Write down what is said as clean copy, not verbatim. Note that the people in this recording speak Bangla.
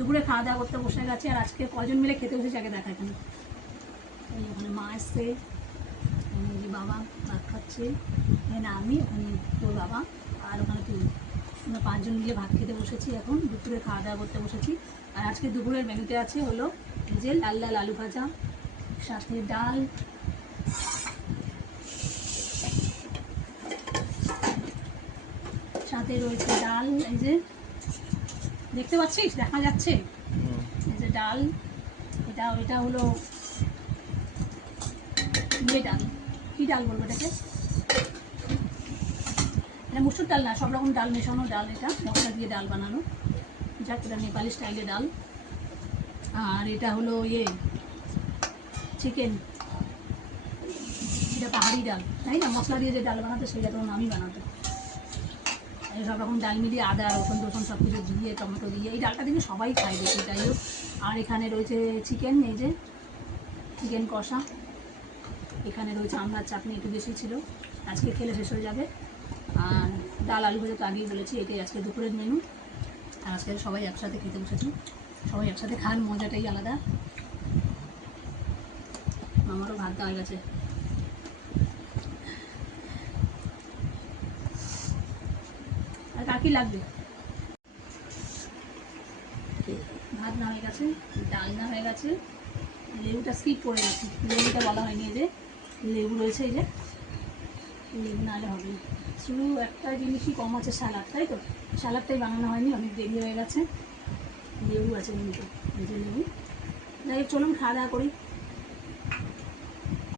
দুপুরে খাওয়া দাওয়া করতে বসে গেছে। আর আজকে কজন মিলে খেতে বসেছে আগে দেখা এখানে। এই ওখানে মা এসছে, যে বাবা ভাত খাচ্ছে, এখানে আমি, ওখানে তোর বাবা, আর ওখানে তুই। আমরা 5 জন মিলে ভাত খেতে বসেছি, এখন দুপুরে খাওয়া দাওয়া করতে বসেছি। আর আজকে দুপুরের মেনুতে আছে হলো এই যে লাল লাল আলু ভাজা, সাথে ডাল, সাথে রয়েছে ডাল, এই যে দেখতে পাচ্ছিস, দেখা যাচ্ছে, এই যে ডাল, এটা হলো ইয়ে ডাল, কী ডাল বলবো এটাকে, এটা মুসুর ডাল না, সব রকম ডাল মেশানো ডাল, এটা মশলা দিয়ে ডাল বানানো, যাক এটা নেপালি স্টাইলে ডাল। আর এটা হলো ইয়ে চিকেন, এটা পাহাড়ি ডাল, তাই না, মশলা দিয়ে যে ডাল বানাতো সেই ডাল আমি বানাতো। এই সব রকম ডাল মিলিয়ে আদা রসুন সব কিছু দিয়ে টমেটো দিয়ে এই ডালটা কিন্তু সবাই খায় বেশি, যাই হোক। আর এখানে রয়েছে চিকেন, এই যে চিকেন কষা, এখানে রয়েছে আমড়ার চাটনি, একটু বেশি ছিল, আজকে খেলে শেষ হয়ে যাবে। আর ডাল আলু ভাজা তো আগেই বলেছি, এটাই আজকে দুপুরের মেনু। আর আজকে সবাই একসাথে খেতে বসেছি, সবাই একসাথে খাওয়ার মজাটাই আলাদা। আমারও ভাত দেওয়া গেছে। আর কার কি লাগবে? ভাত না হয়ে গেছে, ডাল না হয়ে গেছে, লেবুটা স্কিপ করে গেছে, লেবুটা বলা হয়নি, এই যে লেবু রয়েছে, এই যে লেবু না হলে হবে না। শুধু একটা জিনিসই কম আছে, স্যালাড, তাই তো, স্যালাডটাই বানানো হয়নি, অনেক দেরি হয়ে গেছে। লেবু আছে কিন্তু, এই যে লেবু। যাই হোক চলুন খাওয়া দাওয়া করি।